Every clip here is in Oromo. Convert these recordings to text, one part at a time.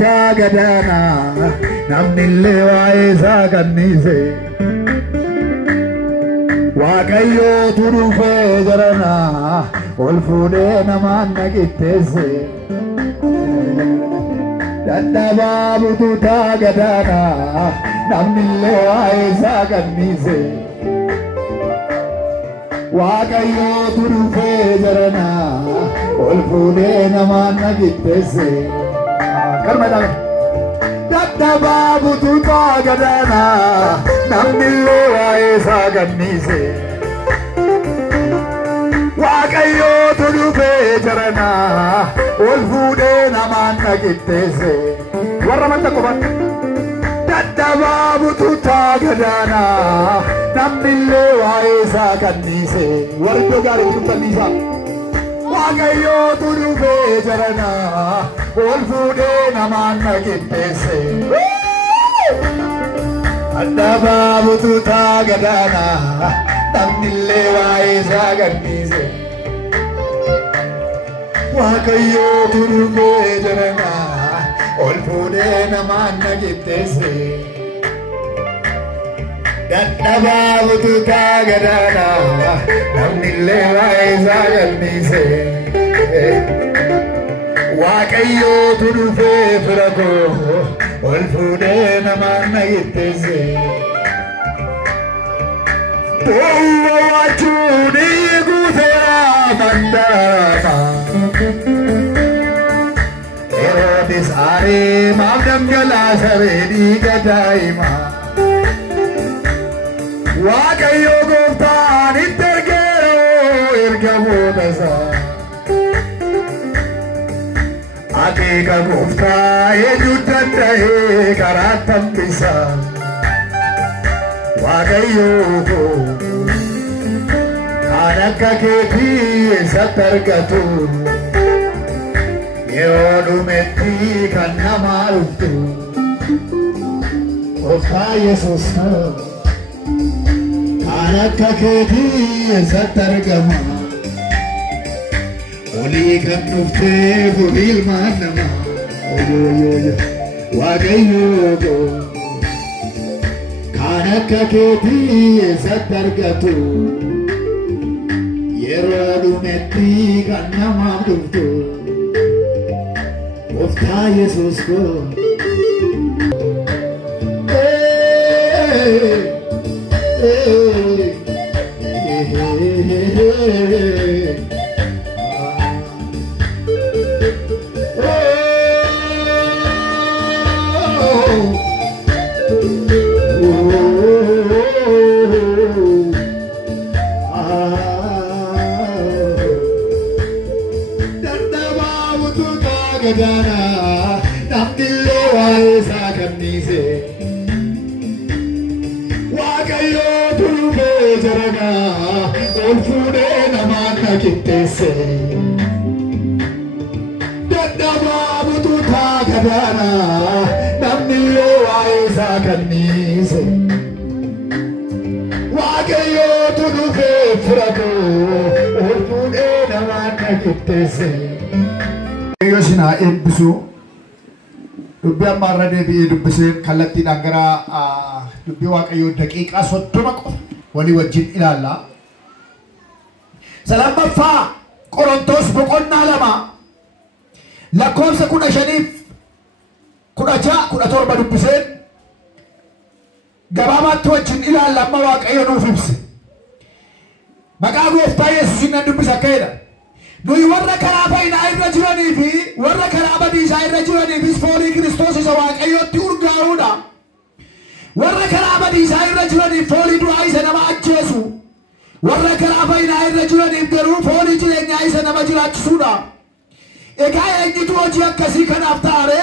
tagadana namnille waisa kannise waaqayyo turufe jarana olfude namanna gittese daddababutu tagadana namnille waisa kannise waaqayyo turufe jarana olfude namanna gittese karmada daddababutu tagadana namnille waisa kannise waaqayyo turufe jarana olfude namanna gittese warra manta koban daddababutu tagadana namnille waisa kannise warra gaari tutanisa waaqayyo turufe jarana olfude namanna gittese daddababutu tagadana namnille waisa kannise waaqayyo turufe jarana olfude namanna gittese daddababutu tagadana namnille waisa kannise waaqayyo turufe firako olfude namanna gittese Bowa wachuni gufera mandama Erodis are mamdam jala saredi gadaima waaqayyo goftaan ittergero ergamo dasa Atika gofta ejuddahe karatam bisa waaqayyo anakka keeti satargatu yerodumetti kan nama dhuftu gofta yesus anakka keeti satargama olii kan dhufte ilmaan nama waaqayyo anakka keeti satargatu yerodumetti kan nama dhuftu gofta yesus ko daddababutu tagadana namnille waisa kannise waaqayyo turufe jarana olfude namanna gittese daddababutu tagadana namnille waisa kannise waaqayyo turufe firako olfude namanna gittese yosina ebbisu dubbi ammarra deebi'ee dubbiseen kallattiidhaan gara dubbii waaqayyo daqiiqaa 30 qofa walii wajjin ilaalla. Lammaffaa Qorontos boqonnaa 2 lakkoofsa 15 17 dubbiseen gabaabaatti wajjin ilaalla amma waaqayyo nuuf ibse. Maqaa gooftaa Yesuusiin nan dubbisa akka jedha. Nuyi warra karaa baay'inaa irra jiranii fi warra karaa badiisaa irra jiraniifis foolii Kiristoos isa waaqayyootti urgaa'uudha. Warra karaa badiisaa irra jiraniif foolii du'aa isa nama ajjeesu. Warra karaa baay'inaa irra jiraniif garuu foolii jireenyaa isa nama jiraachisuudha. Egaa eenyutu hojii akkasii kanaaf taare?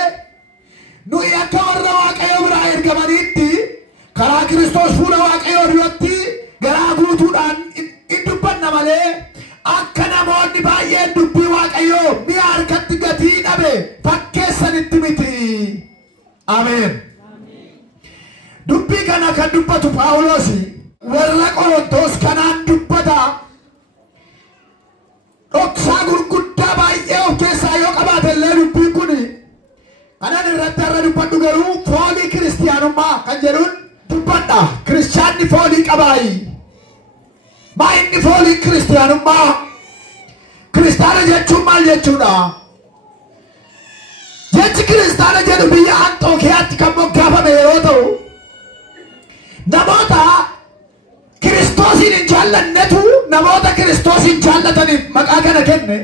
Nuyi akka warra waaqayyo biraa ergamaniitti karaa Kiristoos fuula waaqayyoo duratti garaa guutuudhaan in dubbanna malee akka namoonni baay'een dubbii waaqayyoo mi'a harkatti gatii dhabe fakkeessanitti miti. Ameen. Dubbii kana kan dubbatu Phaawulos warra Qorontos kanaan dubbata. Dhoksaa gurguddaa baay'ee of keessaa yoo qabaate illee dubbiin kun Anan irratti har'a dubbadhu garuu foolii kiristiyaanummaa kan jedhuun dubbadha. Kiristiyaanni foolii qabaayi. Maa inni foolii kiristiyaanummaa? Kiristaana jechuun maal jechuudha? Jechi kiristaana jedhu biyya Anxookiyaatti kan moggaafame yeroo ta'u, namoota Kiristoosin hin jaallannetu namoota Kiristoosin jaallataniif maqaa kana kenne.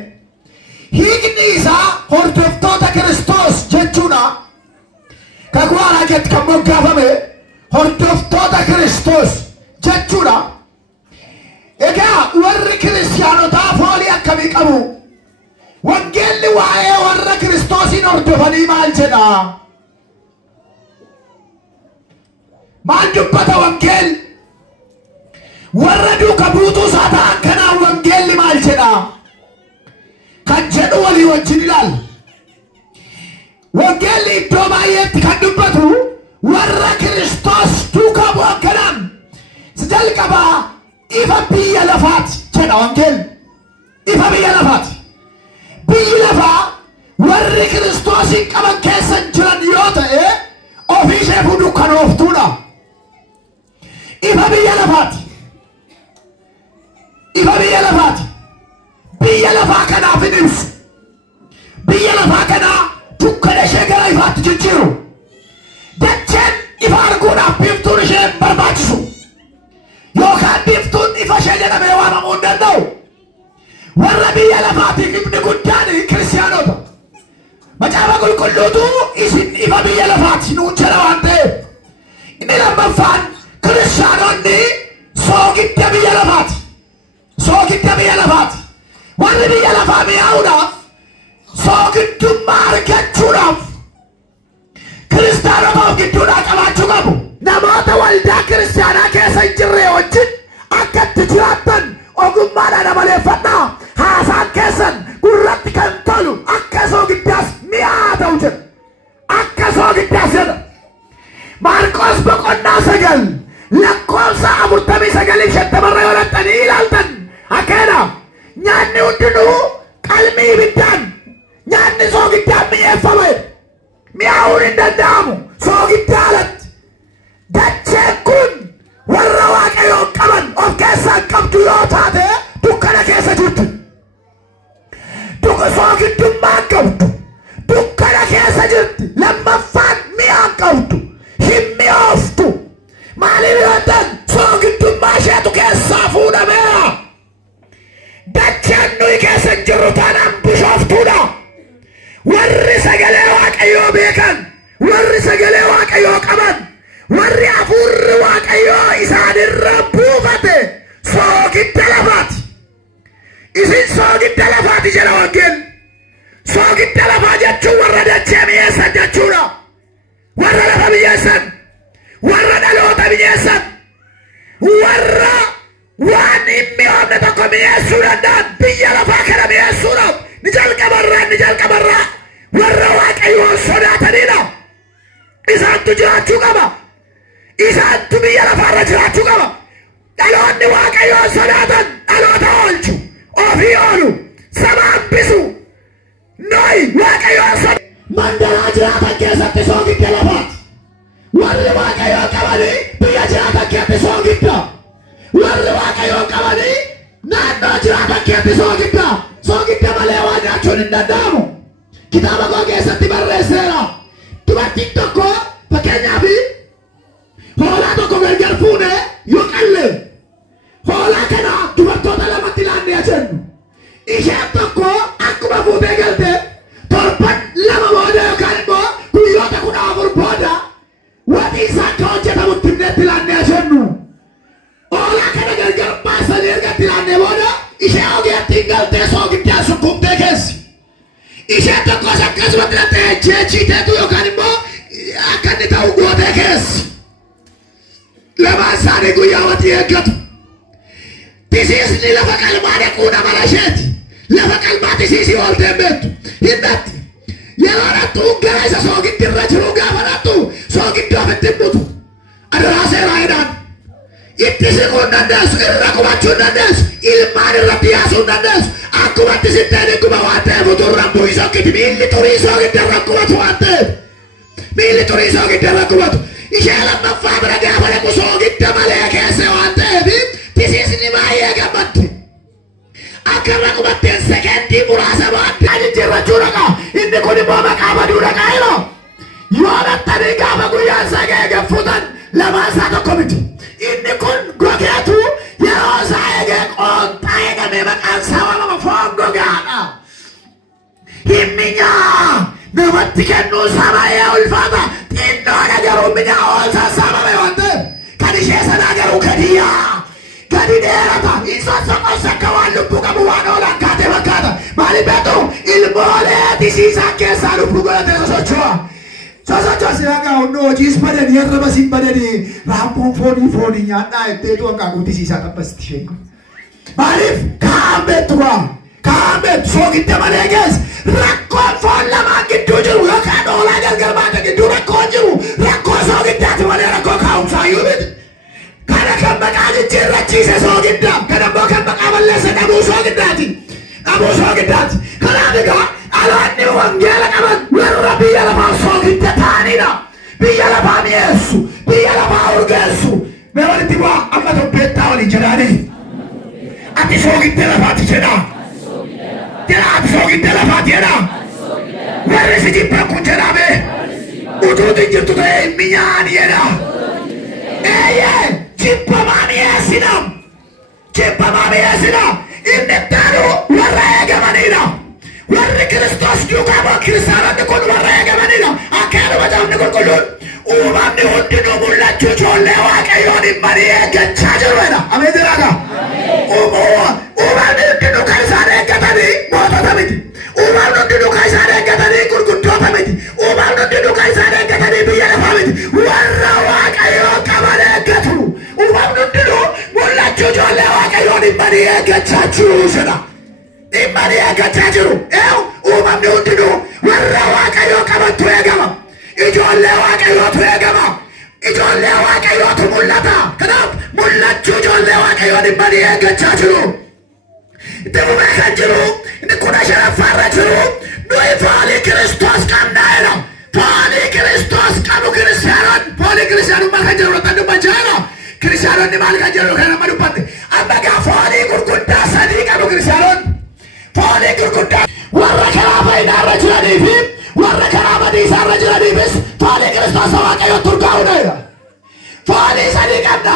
Hiikni isaa hordoftoota Kiristoos jechuudha. Kakuu haaraa keessatti kan moggaafame hordoftoota Kiristoos jechuudha. Egaa warri kiristiyaanotaa foolii akkamii qabu? Wangeelli waa'ee warra Kiristoosin hordofanii maal jedha? Maal dubbata wangeelli? Warra duuka buutuu isaa ta'an kanaan wangeelli maal jedha? Kan jedhu walii wajjin ilaalla. Wangeelli iddoo baay'eetti kan dubbatu warra Kiristoos duuka bu'an kanaan jalqabaa ifa biyya lafaati jedha wangeelli. Ifa biyya lafaati. Biyyi lafaa warri Kiristoosin qaban keessa jiran yoo ta'e ofii isheefuu dukkanooftuudha. Ifa biyya lafaati. Ifa biyya lafaati. Biyya lafaa kanaaf hin ibsu. Biyya lafaa kanaa dukkana ishee gara ifaatti jijjiiru. Dacheen ifa arguudhaaf biiftuun ishee hin barbaachisu. Yookaan biiftuun ifa ishee jedhamee waamamuu hin danda'u. Warra biyya lafaatiif ifni guddaan kiristiyaanota. Macaafa qulqulluutu isin ifa biyya lafaati nuun jedha waan ta'eef. Inni lammaffaan kiristiyaanonni soogidda biyya lafaati. Soogidda biyya lafaati. Warri biyya lafaa mi'aawuudhaaf soogiddummaa argachuudhaaf kiristaanota of gidduudhaa qabaachuu qabu. Namoota waldaa kiristaanaa keessa hin jirre wajjin akka itti jiraattan ogummaadhaan amaleeffadhaa. Haasaan keessan gurratti kan tolu akka soogiddaas mi'aa ta'u jedha. Akka soogiddaas jedha. Maarqos boqonnaa 9 lakkoofsa 49 yoo laxxanii ilaaltan akkeedha. Nyaanni hundinuu qalbii ibiddaan nyaanni soogiddaan mi'eeffame. Mi'aawuun hin danda'amu soogiddaa alatti. Dacheen kun warra Waaqayyoon qaban of keessaa qabdu yoo taate dukkana keessa jirti. Soogidummaa qabdu dukkana keessa jirti. Lammaffaan mi'aan qabdu hin mi'ooftu. Maaliif yoo ta'an soogidummaa isheetu keessaa fuudhameera. Dacheen nuyi keessa hin jirru taanaan bishooftuudha. Warri sagalee Waaqayyoo beekan, warri sagalee Waaqayyoo qaban, warri hafuurri Waaqayyoo isaanirra buufate soogidda lafaati. Isin soogidda lafaati jedha wangeelli. Soogidda lafaa jechuun warra dachee mi'eessan jechuudha. Warra lafa mi'eessan, warra dhaloota mi'eessan, warra waan hin mi'oofne tokko mi'eessuu danda'an biyya lafaa kana mi'eessuudhaaf ni jalqabarraa warra Waaqayyoon sodaataniidha. Isaantu jiraachuu qaba. Isaantu biyya lafaarra jiraachuu qaba. Dhaloonni Waaqayyoon sodaatan dhaloota oolchu, ofii oolu, saba hambisu. Noi Waaqayyoon sodaatan mandaraa jiraatan keessatti soogidda lafaati. Warri Waaqayyoon qabanii biyya jiraatan keessatti soogidda. Warri Waaqayyoon qabanii naannoo jiraatan keessatti soogidda. Soogidda malee waan nyaachuun hin danda'amu. Kitaaba koo keessatti barreesseera. Dubartiin tokko fakkeenyaaf hoolaa tokko gargar fuune yoo qalle hoolaa kana dubartoota lamatti laannee jennu. Isheen tokko akkuma fuutee galte torban lama booda yookaan immoo guyyoota 14 booda wanti isaa akka hojjetamutti himneetti laannee jennu. Hoolaa kana gargar baasanii ergatti laannee booda ishee ogeettiin galtee soogiddaa sukkumtee keessi. Isheen tokkos akkasumatti lattee jechiiteetu yookaan immoo akka inni ta'u gootee keessi. Lamaan isaanii guyyaa wati eeggatu. Tisiisni lafa qalmaa dhaquu namala isheeti. Lafa qalmaa tisiisii ooltee beektu. Hindatti. Yeroo dhattu gara isa soogiddirra jiru gaafa dhattu soogiddi ofitti hin butu. Adaraa seeraa hidhaan. Itti siquu hin dandeessu, irra qubachuu hin dandeessu, ilmaan irratti yaasuu hin dandeessu. Akkuma itti sitteen eeguma waan ta'eef utuu irra bu'ii soogiddi miilli xurii soogiddi irra qubatu waan ta'eef. miili turii soogidda rakkubatu ishee lammaffaa bira gaafa dhaqu soogidda malee keessa waan ta'eef tisiisni baay'ee gammadde akka rakkubatteen sekendii muraasa booddee jijjiirrachuu dhaqa inni kun immoo maqaa baduu dhaqa yeroo yoo dhattanii gaafa guyyaan isaa geeggeeffutan lamaan isaa tokko miti inni kun gogeetu yeroo isaa eegee qoonxaa eegame maqaan isaa walama foon gogaadha himminyaa namatti kennuu isaa baay'ee ulfaata xinnoodha garuu minyaa oolsaa sababa waan ta'eef kan ishee sanaa garuu gadiyyaa gadi dheerata isa soqosa akka waan lubbuu qabu waan oolan kaatee fakkaata maaliif beektu ilmoolee tisiisaa keessaa lubbuu godhatee sosocho'a sosocho'a silaqa hundi hojiis badanii arraba siin badanii raammoon foonii nyaadhaa etteetu akka guutisiisaa tabbasti isheen kun maaliif kaambeettu soogidda malee geesse rakkoon foon lamaan gidduu jiru yookaan oolaa gargar baata gidduu rakkoon jiru rakkoo soogiddaati malee rakkoo kaa'umsaa iyyuu miti kana kan maqaa jijjiirrachiise soogidda kana immoo kan maqaa balleessa dhabuu soogiddaati kanaaf egaa dhaloonni wangeela qaban warra biyya lafaa soogidda ta'anidha biyya lafaa mi'eessu biyya lafaa urgeessu mee walitti bu'aa amma tobbeettaa waliin jedhaanii ati soogidda lafaati jedhaa ati soogidda lafaati jedhaa warri si jibban kun jedhame utuutiin jirtu ta'e hin minyaan jedhaa eeyyee jibbamaa mi'eessina inni taanu warra eegamanidha warri Kiristoos duukaa moo kiristaanonni kun warra eegamanidha akkaanuma caafni qulqulluun uumamni hundinuu mul'achuu ijoollee waaqayyoon himmanii eeggachaa jirudha ameen jedhaadha uumamni hundinuu kan isaan eeggatanii mootota miti uumamni hundinuu kan isaan eeggatanii gurguddoota miti uumamni hundinuu kan isaan eeggatanii biyya lafaa miti warra waaqayyoo qaban eeggatu uumamni hundinuu mul'achuu ijoollee waaqayyoon himmanii eeggachaa jiru jedha himmanii eeggachaa jiru uumamni hundinuu warra waaqayyoo qabantu eegama ijoollee waaqayyootu eegama ijoollee waaqayyootu mul'ata kanaaf mul'achuu ijoollee waaqayyoon himmanii eeggachaa jiru itti fufee kan jiru inni 15 jiru nuyi foolii Kiristoos qabnaa jedha foolii Kiristoos qabu kiristaanonni foolii kiristaanummaa kan jiru irratti dubbachaa kiristaanonni maal kan jiru kan amma dubbatte amma gaa foolii gurguddaa sadii qabu kiristaanonni foolii gurguddaa warra karaa fayyinaarra jiranii fi warra karaa badiisaarra jiraniifis foolii Kiristoos waaqayyoo turgaa'uudha jedha foolii sadii qabna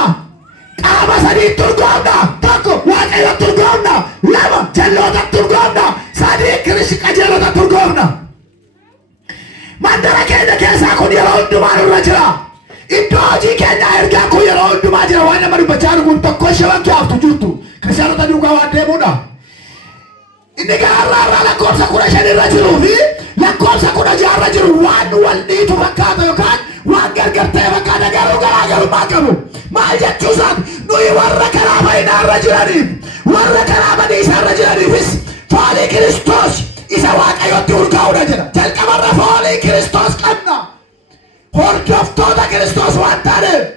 qaama sadii turgoomna tokko waaqayyoo turgoomna lama jalloota turgoomna sadii qajeelota turgoomna mandara keenya keessaa kun yeroo hundumaa nurra jira iddoo hojii keenyaa ergaan kun yeroo hundumaa jira waan nama dubbachaa jiru kun tokko shaban kaaftu jirtu kiristaanota duukaa waan deemuudha inni garaarraa lakkoofsa 15 irra jiruu fi lakkoofsa 16 irra jiru waan wal dhiitu fakkaata yookaan waan gargar ta'e fakkaata garuu garaagarummaa qabu maal jechuusaan nuyi warra karaa fayyinaarra jiraniif warra karaa badiisaarra jiraniifis foolii Kiristoos isa waaqayyootti urgaa'uudha jedha jalqabarra foolii Kiristoos qabna hordoftoota Kiristoos waan taaneef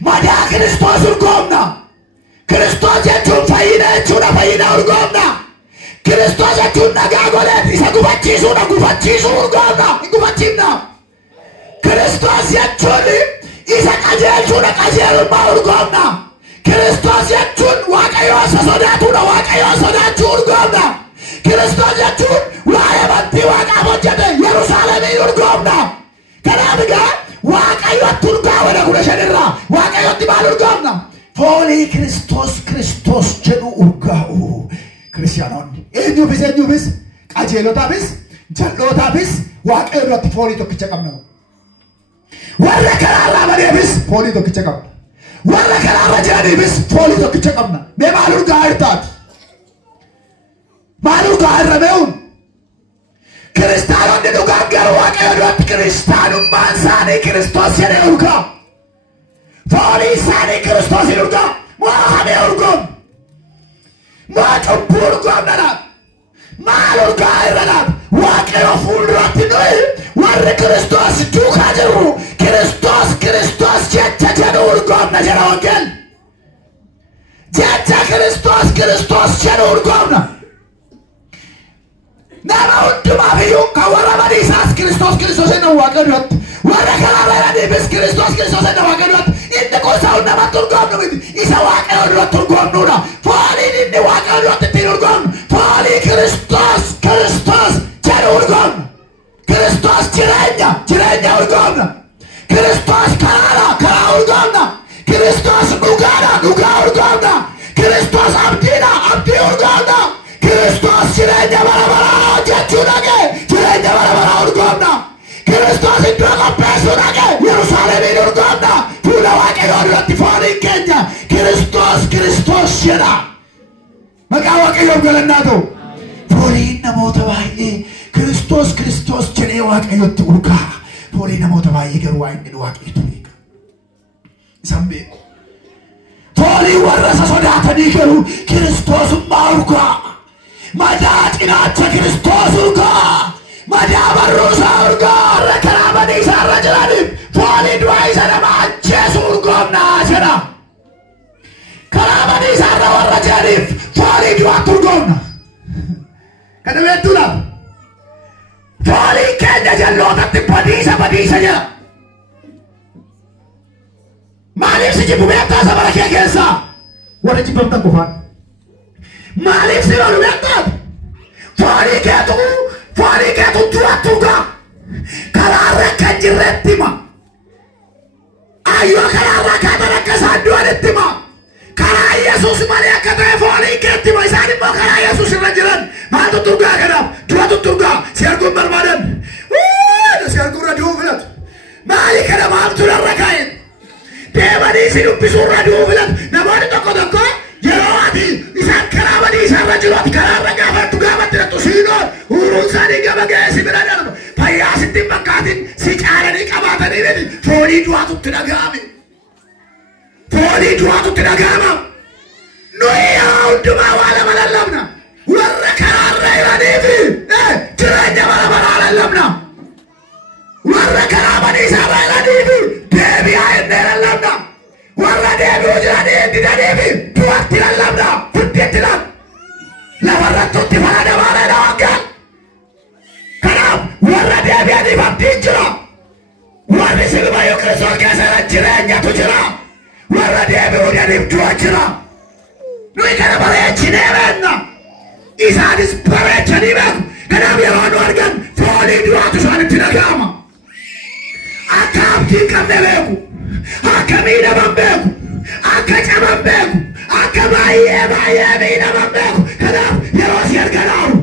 madaa Kiristoos urgoomna Kiristoos jechuun fayyina jechuudha fayyina urgoomna Kiristoos jechuun nagaa goleet isa gufachiisuudha gufachiisuu urgoomna hin gufachiifna Kiristoos jechuun isa qajeelchuudha qajeelummaa urgoomna Kiristoos jechuun waaqayyoo isa sodaatuudha waaqayyoo sodaachuu urgoomna Kiristoos jechuun waa'ee bantii waaqaaf hojjete Yerusaalemii urgoomna kanaaf egaa waaqayyootti urgaa'uudha 15 irraa waaqayyootti maal urgoomna foolii Kiristoos jedhu urgaa'u kiristaanonni eenyuufis qajeelotaafis jal'ootaafis waaqayyo irratti foolii tokkicha qabna warra karaarraa badeefis foolii tokkicha qabna warra karaarra jiraniifis foolii tokkicha qabna mee maal urgaa'aa irtaati maal urgaa'aa irra mee'uun kiristaanonni dhugaan garuu waaqayyo duratti kiristaanummaan isaanii Kiristoos jedhee urgaa foolii isaanii Kiristoos hin urgaa moo hamee urgoom moo cubbuu urgoomnadhaaf maal urgaa'aa irradhaaf waaqayyo fuulduratti nuyi warri Kiristoos duukaa jirru Kiristoos jecha jedhu urgoomna jedha wangeel jecha Kiristoos jedhu urgoomna nama hundumaaf iyyuu kan warra badiisaas Kiristoos inni Waaqa duratti warra karaa irraniifis Kiristoos inni Waaqa duratti inni gosa nama turgoomnu miti isa Waaqa duratti turgoomnuudha fooliin inni Waaqa duratti ittiin turgoomnu foolii Kiristoos jedhu turgoomnu Kiristoos jireenya turgoomna Kiristoos karaa turgoomna Kiristoos dhugaa turgoomna Kiristoos abdii turgoomna Kiristoos jireenya bara jechuu dhaqee jireenya bara urgoomna Kiristoos iddoo qopheessuu dhaqee Yerusaalemiin urgoomna fuula Waaqayyoo duratti fooliin keenya Kiristoos jedha maqaa Waaqayyoof galannaa ta'u fooliin namoota baay'ee Kiristoos jedhee Waaqayyootti urgaa fooliin namoota baay'ee garuu waa inni Waaqayyootti beeka isaan beeku fooliin warra isa sodaatanii garuu Kiristoosummaa urgaa madaa cinaacha Kiristoos urgaa madaa barruusaa urgaa irra karaa badiisaa irra jiraniif foolii du'aa isa nama ajjeesu urgoomnaa jedha karaa badiisaa irra warra jiraniif foolii du'aatti urgoomna kana beektuudhaaf foolii keenya jallootatti badiisa jedha maaliif si jibbu beektaa sabara kee keessaa warra jibbamtan qofaan maaliif si lolu beektaat foolii keetu du'attuugaa karaarra kan jirretti hima ayyoo karaarra kaatan akka isaan du'anitti hima karaa Yesuus malee akka ta'e foolii keetti hima isaan immoo karaa Yesuus irra jiran maaltu turgaa kanaaf du'atu turgaa si arguun barbaadan si arguurra du'uu filatu maali kana maaltu narra kaa'in deemanii si dubbisuurra du'uu filatu namoonni tokko yeroo ati isaan karaa badiisaa irra jirutti karaarra gaafatti nattu siinoon uruun isaanii gaba ga'ee si bira darba fayyaa sitti hin bakkaatin si caalanii qabaatanii miti foolii du'aatutti dhaga'ama nuyi yaa hundumaa waa lama lallabna warra karaarra jiraniifi jireenya bara lallabna warra karaa badiisaa irra jiraniifi deebi'aa innee lallabna warra deebi'uu jiranii didaniifi du'atti lallabna fuddetti lafarrattutti fayyadamaadha waggaan kanaaf warra deebi'aniif abdiin jira warri silmayyuu Kiristoos keessa jireenyatu jira warra deebi'uu didaniif du'a jira nuyi kana bareechinee beenna isaanis bareechanii beeku kanaaf yeroo nu argan foolii du'aatu isaanitti dhaga'ama akka abdii qabne beeku akka miidhaman beeku akka caban beeku akka baay'ee miidhaman beeku kanaaf yeroo si arganaaru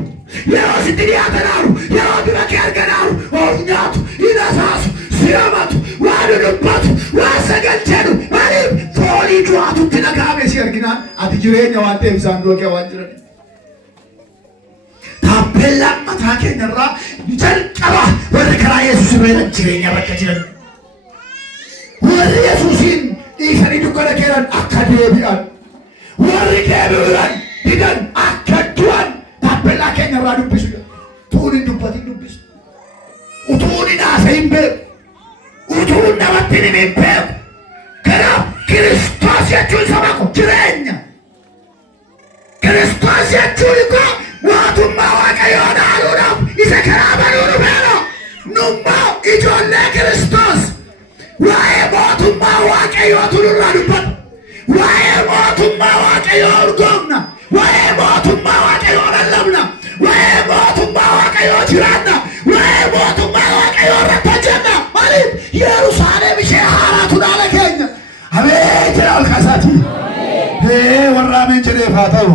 yeroo sitti dhiyaatanaaru yeroo bira kee arganaaru of nyaatu hidhasaasu si hamatu waan dubbatu waan sagal jedhu maaliif foolii du'aatutti dhaga'ame si arginaan ati jireenya waan ta'eef isaan dura kee waan jirani taappeellaan mataa keenyarraa jalqaba warra karaa Yesuus irra jireenya bakka jiran warri Yesuusin dhiisanii dukkana keeran akka deebi'an warri deebi'an didan akka du'an taappeellaa keenyarraa dubbisu tuun hin dubbatin dubbisu utuun hin haasayin beeku utuun namatti hin beeku kanaaf Kiristoos jechuun saba ko jireenya Kiristoos jechuun koo mootummaa Waaqayyoo dhaaluudhaaf isa karaa banuu dhufeera nummoo ijoollee Kiristoos waa'ee mootummaa Waaqayyootu nurraa dubbata waa'ee mootummaa Waaqayyoo urgoomna waa'ee mootummaa Waaqayyoo lallabna waa'ee mootummaa Waaqayyoo jiraanna waa'ee mootummaa Waaqayyoo irratti hojjenna maaliif Yerusaalem ishee haaraatu dhaala keenya ameen jedha ol kaasaati warra ameen jedheef haa ta'u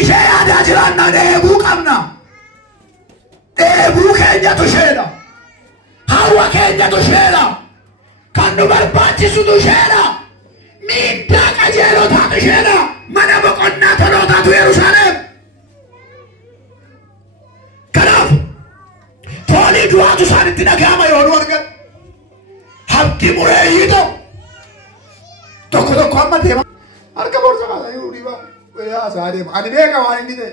ishee yaadaa jiraanna dheebuu qabna dheebuu keenyatu isheedha hawwa keenyatu isheedha kan nu barbaachisutu isheedha miidhaa qajeelotaatu isheedha mana boqonnaa tolootaatu Yerusaalem kanaaf foolii du'aatu isaanitti dhaga'ama yoo nu argan habdi mureeyyii tokko amma deema harka borsa kaasa yoo dhiibaa yaa saadem ani beeka waan inni ta'e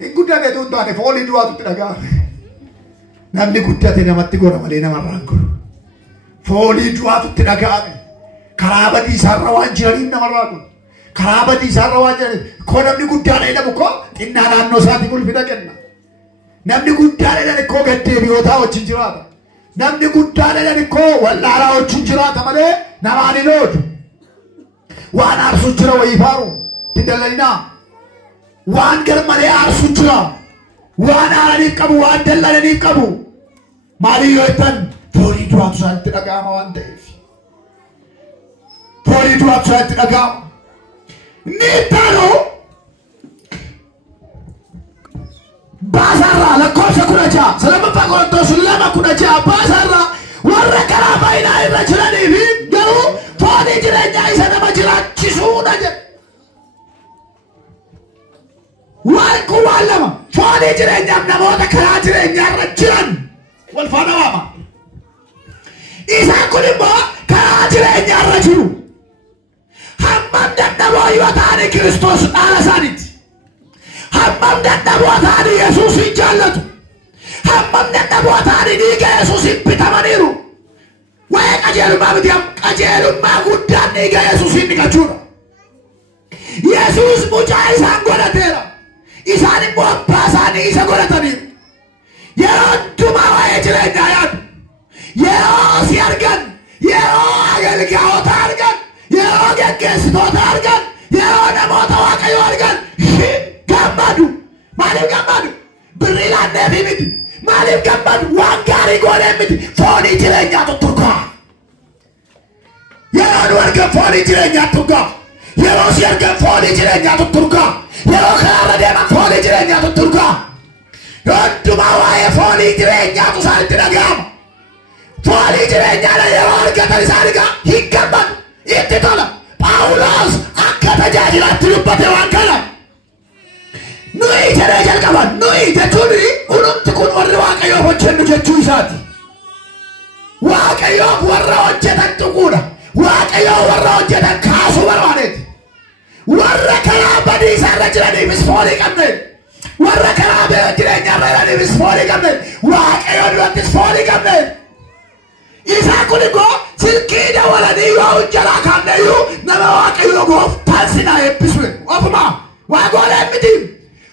hin guddate tuun taane foolii du'aatutti dhaga'ame namni guddate namatti gora malee namarraan goru foolii du'aatutti dhaga'ame karaa badiisaarra waan jiraniin namarraa kun Karabati isarra waan jedhan koo namni guddaan jedhamu koo xinnaa naannoo isaatii ulfina kenna. Namni guddaan jedhan koo gaddeebiyootaa wajjin jiraata. Namni guddaan jedhan koo wallaalaa wajjin jiraata malee namaan hin oodu. Waan aarsu jira wayii faaru diddallaninaa. Waan garmalee aarsu jira. Waan aaraniif qabu waan dallananiif qabu. Maaliif yoo jettan foonii du'aatu isaanitti dhaga'ama waan ta'eef. Foonii du'aatu isaanitti dhaga'ama. Niitano Basarra la cosa kuraja salama pa koronto sulama kuraja Basarra warra karaa baay'inaa irra jiranii fi garuu foonii jireenyaa isa nama jiraachisuudha jedhe. Waan kun waan lama foonii jireenyaaf namoota karaa jireenyaa irra jiran wal faana waama. Isaan kun immoo karaa jireenyaa irra jiru. Hammam dadhaboo yoo ta'ani Kiristoos dhaala isaaniiti. Hammam dadhaboo ta'ani Yesuusin jaallatu. Hammam dadhaboo ta'ani dhiiga Yesuusin bitamaniiru. Waa'ee qajeelummaa miti qajeelummaa guddaan dhiiga Yesuusin dhiqachuudha. Yesuus mucaa isaan godhateera. Isaan immoo abbaa isaanii isa godhataniiru. Yeroo hundumaa waa'ee jireenyaa yaadu. Yeroo si argan. Yeroo agalgaa'ota argan. Yeroo geggeessitoota argan. Yeroo namoota waaqayyoo argan. Gammadu. Maaliif gammadu? Birrii laanneefi miti. Maaliif gammadu? Waan gaarii goonee miti. Foonii jireenyaa tutturgaa. Yeroo nu argan foonii jireenyaa tutturgaa. Yeroo si argan foonii jireenyaa tutturgaa. Yeroo karaarra deeman foonii jireenyaa tutturgaa. Hundumaa waa'ee foonii jireenyaatu isaanitti dhaga'ama. Foonii jireenyaadha yeroo argatan isaan hin gammadu. Itti tola. Phaawulos akka tajaajilaatti dubbate waan kana. Nuyi jedhee jalqaban. Nuyi jechuun unumti kun warri waaqayyoof hojjennu jechuu isaati. Waaqayyoof warra hojjetan tuquudha. Waaqayyoof warra hojjetan kaasuu barbaadeeti. Warra karaa badiisaa irra jiraniifis foonii qabneen. Warra karaa jireenyaa irra jiraniifis foonii qabneen. Waaqayyoo durattis foonii qabneen. Isaan kun immoo silkii dawalanii yoo hojjalaa kaanneeyyuu nama waaqayyoo gooftaan sinaa eebbisu. Ofuma waa gooneen miti.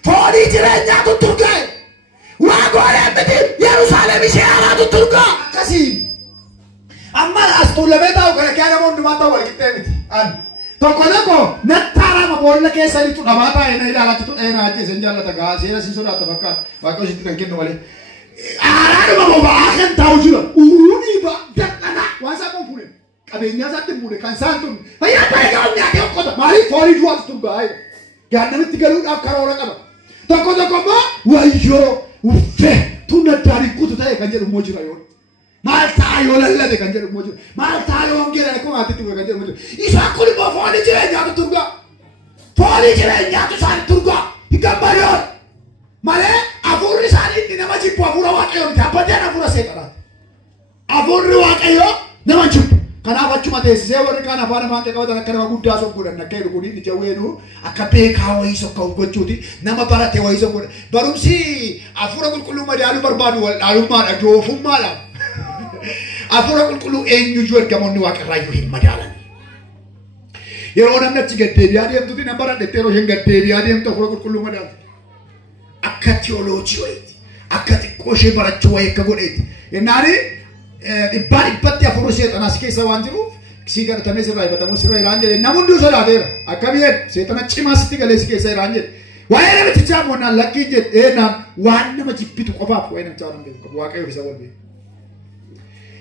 Foonii jireenyaa tutturgee. Waa gooneen miti. Yerusaalem ishee haaraa tutturgaa. Akkasii. Amma as tuulamee taa'u kana kee nama hundumaa ta'u walqixxee miti. Tokko nattaarama boolla keessa litu dhamaa taa'ee na ilaalatti tudhee na ajjeesen jaallata gaa seera si sodaata fakkaata. Waaqayyoo sitti kan kennu malee. Araaduma boba'aa kan taa'u jira. Uruunii dadhanaa waan isaa kan fuudhe. Qabeenyaa isaatti hin fuudhe kan isaan tun. Fayyaa ta'e gaa'u nyaatee hokkota. Maaliif foonii du'aatu turgaa? Gaannamitti galuudhaaf karoora qaba. Tokko immoo wayyoo uffee tun addaan hin kutu ta'e kan jedhu immoo jira yoo. Maal ta'a yoo lallabe kan jedhu immoo jira. Maal ta'a yoo hongeera akkuma atitti kan jedhu immoo jira. Isaan kun immoo foonii jireenyaatu turgaa. Foonii jireenyaatu isaanii turgaa. Hin gammadoon. Malee afurri isaanii inni nama jibbu afura waaqayyoo miti. Abbaddeen afura seexanaati. Afurri waaqayyoo nama jibbu. Kanaaf achuma teessisee warri kaan afaan afaan qabatan akka nama guddaa sokkuudhaan akka jedhu kuni jawweenu akka beekaa wayii sokkaa'u gochuuti nama barate wayii sokkuudha. Barumsi afura qulqulluu madaaluu barbaadu waldhaalummaadha doofummaadha. Afura qulqulluu eenyuyyuu ergamoonni waaqarraayyuu hin madaalan. Yeroo namni achi gaddeebi'aa deemtuuti nama baradhetti yeroo isheen gaddeebi'aa deemtu afura qulqulluu madaalti. Akka teoloojii wayiiti. Akka xiqqoo ishee barachuu wayii akka godheeti. Yennaani dhibbatti afurri seexanaa si keessa waan jiruuf si kadhatamee sirraa hibatamu sirra iraan jedhe nama hunduu sodaateera. Akkamiin seexana cimaa sitti galee si keessa iraan jedhe. Waa'ee namtichaa moonnaan lakkiin jedhe naan waan nama jibbitu qofaaf waa'ee namichaa waan beeku qabu waaqayyoof isa wal beeku.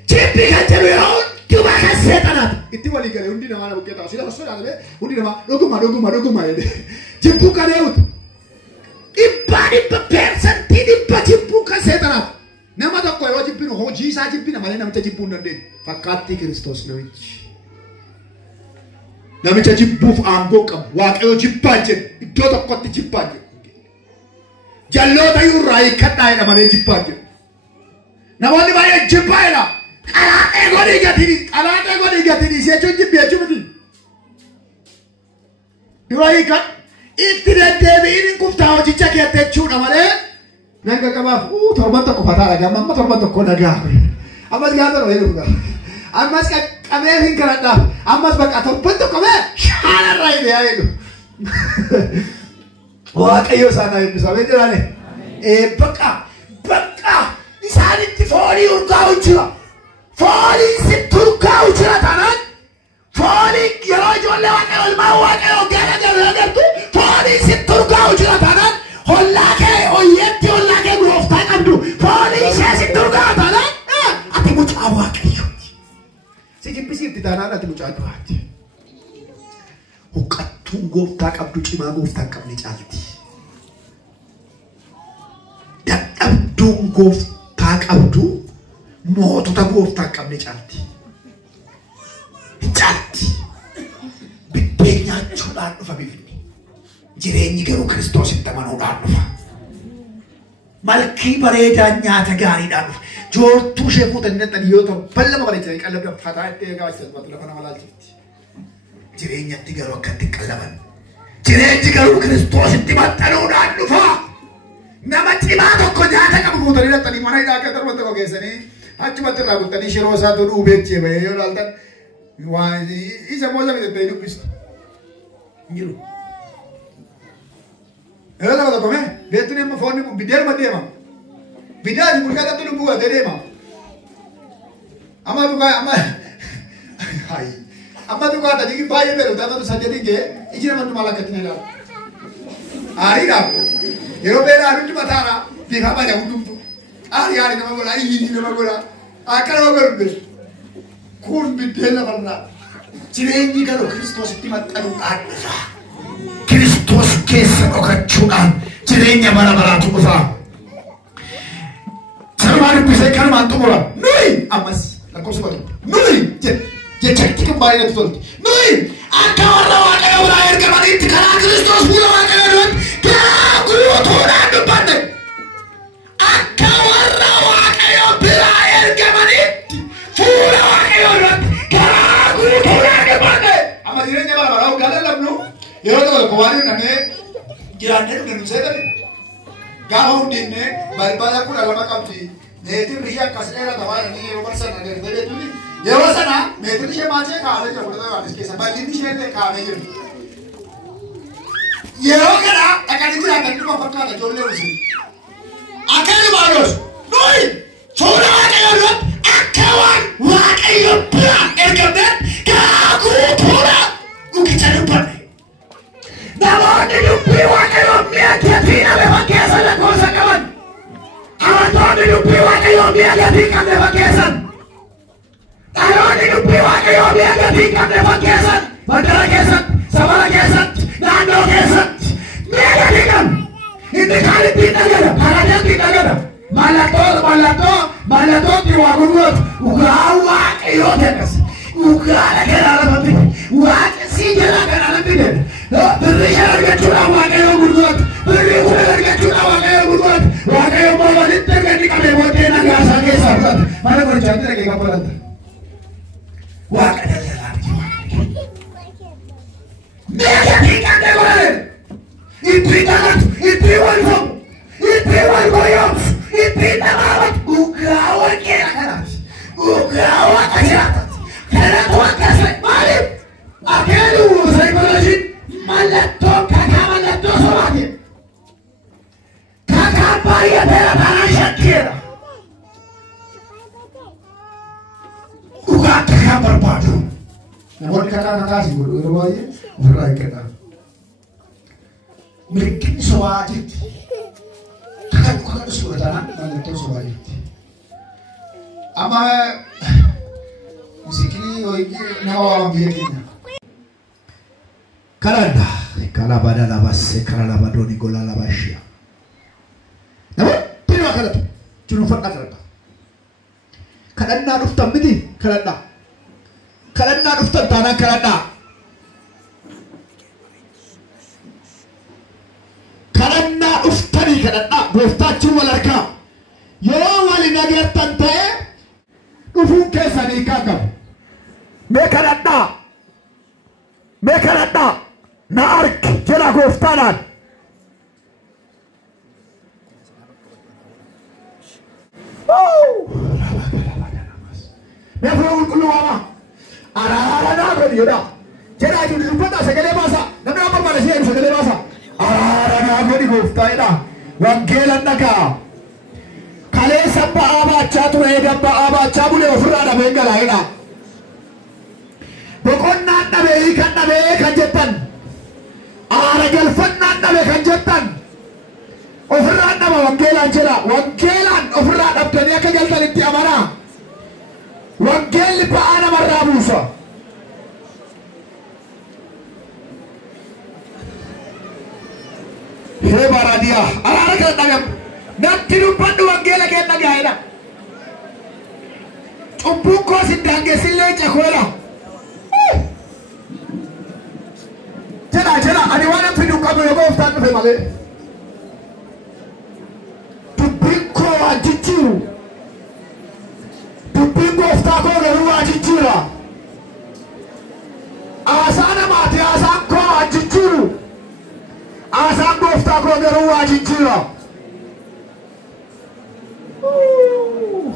Jibbi kan jedhu yeroo hundumaa kan seexanaati. Itti walii galee hundi namaa na bukkee taa'u. Sila sodaatame hundi namaa dhuguma jedhe. Jibbuu kan eewutu. Persentii dhibba jibbuu kan seexanaati. Nama tokko yoo jibbinu hojii isaa jibbina malee namicha jibbuu hin dandeenye. Fakkaattii Kiristoos namichi. Namicha jibbuuf aangoo qabu. Waaqayyoo jibbaa jedhu. Iddoo tokkotti jibbaa jedhu. Jalloota irraa hiikkadhaa jedha malee jibbaa jedhu. Namoonni baay'een jibbaa jedha. Qalaaxee godhii gatii jechuun jibbi jechuu miti. Yeroo hiikan itti deddeebiin kuftaa hojicha keettee jechuudha malee. Nanga qabaaf torban tokko fataadha gamma amma torban tokko nagaa. Ammas gaafa dhawee dhugaa. Ammas qabeef hin kadhadhaaf. Ammas bakka torban tokko mee shaanarraa hidhee yaa jedhu. waaqayyo sana eebbisaa beekiraane bakka isaanitti foolii urgaa'u jira foolii sitti urgaa'u jira taanaan foolii yeroo ijoollee waaqayyo ilmaa waaqayyo gara gartu foolii sitti urgaa'u jira taanaan hollaa kee oyyeetti hollaa kee gooftaa qabdu foolii ishee sitti urgaa'u taanaan ati mucaa waaqayyooti si jibbisiifti taanaan ati mucaa du'aati huqqattuun gooftaa qabdu cimaa gooftaa hin qabne caalti dadhabduun gooftaa qabdu mootota gooftaa hin qabne caalti biddeen nyaachuudhaan dhufa bifni jireenyi garuu Kiristoositti amanuudhaan dhufa malkii bareedaan nyaata gaariidhaan dhufa joortuu ishee fuutanii naqxanii yoo ta'u ballama bareechanii qallabda fataa itti eegaa achirratti lafa nama laalchifti jireenyatti garuu akkatti qallaban jireenyi garuu Kiristoositti maxxanuudhaan dhufa nama cimaa tokko nyaata qabu fuutanii naqxanii mana hidhaa akka darbatti tokko keessanii achumatti irraa kuttanii shiroo isaatu dhuubeechee bahee yoo laaltan isa mooza miti dubbistu jiru yoo lama tokko mee beektuni amma foonni kun biddeeruma deema biddeeruma kun kadhatu lubbuu gatee deema amma dhugaa amma dhugaa tadii baay'ee beeru taatatu saddeetii gee iji nama dhumaa lakkatti na ilaalu aariidhaaf yeroo beeraa nuti mataara bifa bada hundumtu aari nama godha iyyiin nama godha akka nama godhu kun biddeen lafarraa jireenyi garuu Kiristoositti maxxanuudhaan dhufa Kiristoos keessa dhokachuudhaan jireenya bara baraatu dhufa sanumaa dubbisee kanumaan xumura nuyi ammas lakkoofsa badu nuyi jechatti kan baay'inatti tolti nuyi akka warra waaqayyo biraa ergamaniitti karaa Kiristoos fuula waaqayyo duratti garaa guutuudhaan dubbanne akka warra waaqayyo biraa ergamaniitti fuula waaqayyo duratti garaa guutuudhaan dubbanne amma jireenya bara baraa ugaala labnu yeroo tokko waan hidhamee jiraannee dhuganu seetani gaafa hundiinne balbala kudha lama qabdi meetirri ishee akkas dheerata waan inni yeroo barsana dheertee beektuuni yeroo sana meetirri ishee maachee kaa'amee jira fudhata waanis keessa bal'inni ishee illee kaa'amee jiru yeroo kana dhaqanii jiraatan dhuma fakkaata ijoollee usin akka ilmaanos nuyi fuula waaqayyo duratti akka waan waaqayyo biraa ergamneen garaa guutuudha dhugicha dubbanne namoonni dubbii waaqayyo mi'a gatii dhabe fakkeessan lakkoofsa qaban amantoonni dubbii waaqayyo mi'a gatii qabne fakkeessan dhaloonni dubbii waaqayyo mi'a gatii qabne fakkeessan mandara keessatti sabara keessatti naannoo keessatti mi'a gatii qabne inni kaan ittiin dhagada karaa ittiin dhagada mallattootti waa gurguratu dhugaa waaqayyoo tennas dhugaa dhagaa lamatti waaqni sii jala kana lamatti birri ishee argachuudhaan waaqayyoo gurguratu birri kun argachuudhaan waaqayyoo gurguratu waaqayyoo moo walitti erganni qabee booddee nagaa isaa keessaa fudhata mana qorichaatti dhagee kan fudhata waaqa daldalaati mi'a gatii qabne godhane ittiin dhagatu ittiin wal fomu ittiin wal goyoomsu ittiin dhagaamatu dhugaa warqeedha kanaati dhugaa waaqa jiraatati kanatu akkasii maaliif akeelu saayikolojiin mallattoo kakaa mallattoo sobaati kakaa baay'ateera taanaan shakkiidha dhugaa kakaa barbaadu namoonni kakaa kakaasi godhu yeroo baay'ee ofirraa eeggadha milikinni sobaa jirti kakaa dhusuudha taanaan mallattoo sobaa jirti amma musikii nama waan biyya keenya karanda kalabada labase kalabadoni gola labashia namoonni waa kadhatu jiruufadhaa kadhadha kadhannaa dhuftan miti kadhadhaa kadhannaa dhuftan taanaan kadhadhaa kadhannaa dhuftanii kadhadhaa gooftaachuun wal argaa yeroo waliin agartan ta'e dhufuun keessanii kaakamu mee kadhadhaa na arki jedha gooftaadhaan mee fuula qulqulluu waamaa araaranaa godhi jedha jedhaa jiru dubbata sagalee baasaa namni amma malee si eebisa gooftaadha. Wangeela nagaa. Kaleessa ba'aa baachaa ture eegan ba'aa baachaa bulee ofirraa dhabee galaa'edha. Boqonnaan dhabee kan dhabee kan jettan. Aara galfannaan dhabe kan jettan. Ofirraan dhaba wangeelaan jedha. Wangeelaan ofirraa dhabdanii akka galtanitti amanaa. Wangeelli ba'aa namarraa buusa. Hee baaraadiyaa araara kana dhagam. Natti dubbadhu wangeela kenna gaa'edha. Cubbuun koos hin daangessillee cekoodha. Jela ani waan fidu qabu yoo gooftaan dhufe malee. Dubbiin koo waan jijjiiru. Dubbiin gooftaa koo garuu waan jijjiira. Haasaa namaati haasaan koo waan jijjiiru. Haasaan gooftaa koo garuu waan jijjiira.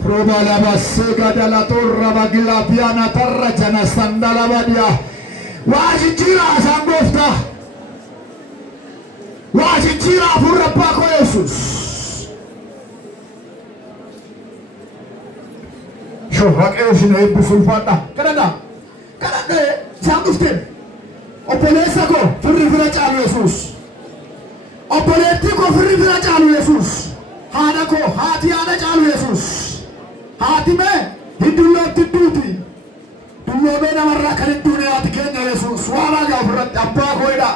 Roba laba sega dala torra bagila piana tarra jana sandala badia. Waan jijjiira haasaan gooftaa. Waan jijjiira hafuurri abbaa koo Yesuus. Waaqayyo isin eebbisu ulfaadha. Kadhadha isaan dhufteen obboleessa koo firri fira caalu Yesuus. Obboleettii koo firri fira caalu Yesuus. Haadha koo haati haadha caalu Yesuus. Haati mee hiddullootti duuti. Dulloomee namarraa kan hin duune haati keenya Yesuus. Waan hagaa ofirratti abbaa koo jedha.